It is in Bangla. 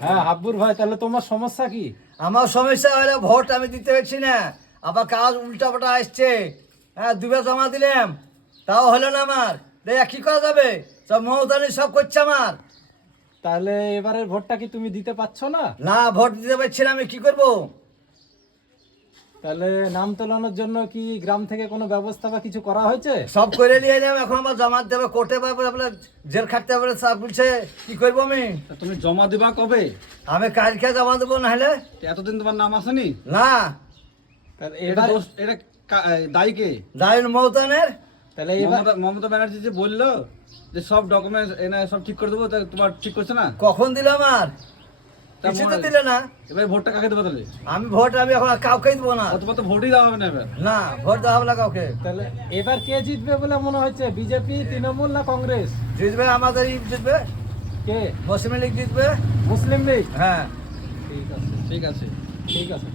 হ্যাঁ হাব্বুর ভাই, তাহলে তোমার সমস্যা কি? আমার সমস্যা হলো ভোট আমি দিতে পারছি না, আবার কাজ উল্টাপাল্টা আসছে। হ্যাঁ, দুবার জমা দিলাম, তাও হলো না আমার। দেখ কি করা যাবে, সব মমতানি সব করছে আমার। তাহলে এবারের ভোটটা কি তুমি দিতে পারছো না? না, ভোট দিতে পারছি না, আমি কি করব? তাহলে নাম তোলানোর জন্য কি গ্রাম থেকে কোনো ব্যবস্থা বা কিছু করা হয়েছে? সব করে নিয়ে এলাম, এখন আমার জমা দেবে কোর্টে, বলে জেল খাটতে হবে। স্যার বলছে কি করবো আমি? তা তুমি জমা দিবা কবে? আমি কালকে জমা দেবো, না হলে এতদিন তোমার নাম আসেনি? না। তাহলে এটা এবার এটা দায়ী কে? দায়ন মমতানের। তাহলে এবার মমতা ব্যানার্জি যে বললো যে সব ডকুমেন্টস এনে সব ঠিক করে দেবো, তা তোমার ঠিক করছে না? কখন দিল আমার? তা কিছু তো মনে- দিলে না। এবার ভোটটা কাকে দেবো তাহলে? আমি এখন কাউকেই দেবো না। তোমার তো ভোটই দেওয়া হবে না এবার। না, ভোট দেওয়া হবে না কাউকে। তাহলে এবার কে জিতবে বলে মনে হচ্ছে? বিজেপি, তৃণমূল না কংগ্রেস? জিতবে আমাদের জিতবে, কে? মুসলিম লীগ জিতবে। মুসলিম লীগ। হ্যাঁ। ঠিক আছে, ঠিক আছে। ঠিক আছে।